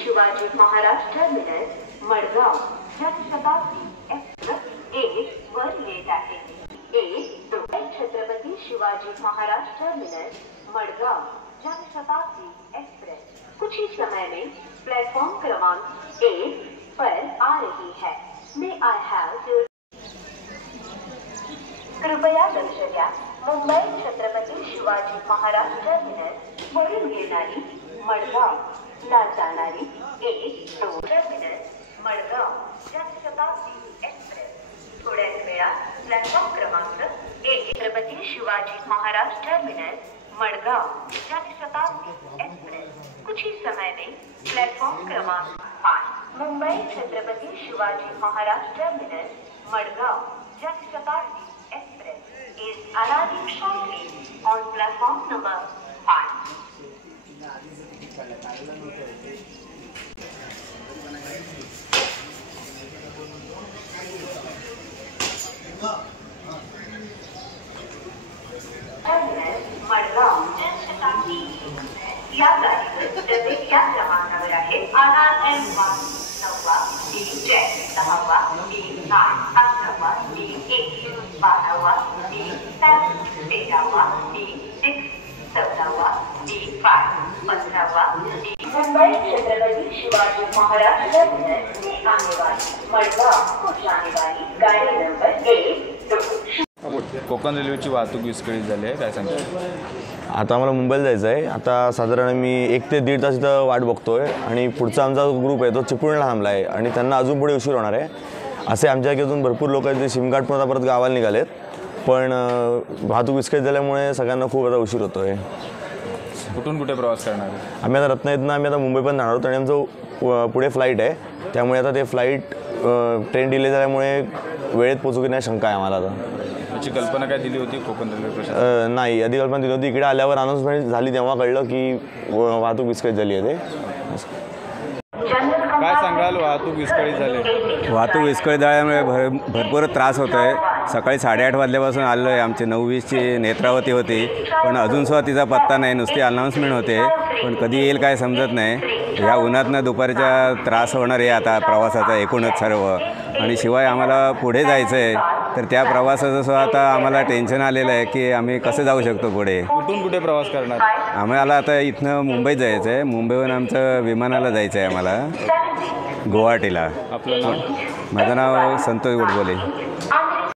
Shivaji Maharaj terminus Madgaon Janshatabdi express 1 वर येत आहे। 1 छत्रपती शिवाजी महाराज टर्मिनस मडगाव जनशताब्दी एक्सप्रेस कुछ ही समय में प्लेटफॉर्म क्रमांक 1 पर आ रही है। मे आई हैव योर कृपया लक्ष द्या। मुंबई छत्रपती शिवाजी महाराज टर्मिनस वरून येणारी मडगाव ला जाणारी 1-2 टर्मिनस मडगाव जनशताब्दी एक्सप्रेस थोड्याच वेळात प्लॅटफॉर्म क्रमांक 1 छत्रपती शिवाजी महाराज टर्मिनस मडगाव जनशताब्दी एक्सप्रेस कुछ ही समय में प्लेटफॉर्म क्रमांक 5 Mumbai Chhatrapati Shivaji Maharaj terminus Madgaon Janshatabdi express is arriving shortly on platform number 5. Madgaon Janshatabdi या गाडीवर डबे या क्रमांकावर आहे। आरआरएम 9वा D10 10वा D8 11वा D1 12वा D7 13वा D6 14वा D5 15वा मुंबई छत्रपति शिवाजी महाराज टर्मिनस से आने वाली मडगाव को जाने वाली गाड़ी नंबर 1-2 कोकण रेल्वेची वाहतूक विस्कळीत झाली आहे, काय सांगता? आता आम्हाला मुंबईला जायचं आहे। आता साधारण मी 1 ते 1.5 तास इथं वाट बघतोय आणि पुढचा आमचा ग्रुप आहे तो चिपळूणला थांबला आहे आणि त्यांना अजून पुढे उशीर होणार आहे। असे आमच्या इकडून भरपूर लोक आहेत जे सिमघाट परत गावाला निघालेत, पण वाहतूक विस्कळीत झाल्यामुळे सगळ्यांना खूप आता उशीर होतोय। कुठून कुठे प्रवास करणार आहे? आम्ही आता रत्नागिरीतून आम्ही आता मुंबई पण जाणार आहोत आणि आमचं पुढे फ्लाईट आहे, त्यामुळे आता ते फ्लाईट ट्रेन डिले झाल्यामुळे वेळेत पोहोचू की नाही शंका आहे आम्हाला। आता याची कल्पना काय दिली होती कोकण रेल्वे प्रशासन? नाही, आधी कल्पना दिली होती। इकडे आल्यावर अनाउन्समेंट झाली तेव्हा कळलं की वाहतूक विस्कळीत झाली आहे। काय सांगाल, वाहतूक विस्कळीत झाली? वाहतूक विस्कळीत झाल्यामुळे भरपूर त्रास होतो आहे। सकाळी 8:30 वाजल्यापासून आलो आहे। आमची 9:20ची नेत्रावती होती, पण अजूनसुद्धा तिचा पत्ता नाही। नुसती अनाउन्समेंट होते, पण कधी येईल काय समजत नाही। ह्या उन्हातनं दुपारच्या त्रास होणार आहे आता प्रवासाचा एकूणच सर्व, आणि शिवाय आम्हाला पुढे जायचं आहे, तर त्या प्रवासाचं सुद्धा आता आम्हाला टेन्शन आलेलं आहे की आम्ही कसं जाऊ शकतो पुढे। कुठून कुठे प्रवास करणार? आम्हाला आता इथनं मुंबईत जायचं आहे। मुंबईहून आमचं विमानाला जायचं आहे आम्हाला गुवाहाटीला। आपलं नाव? माझं नाव संतोष गोडबोले।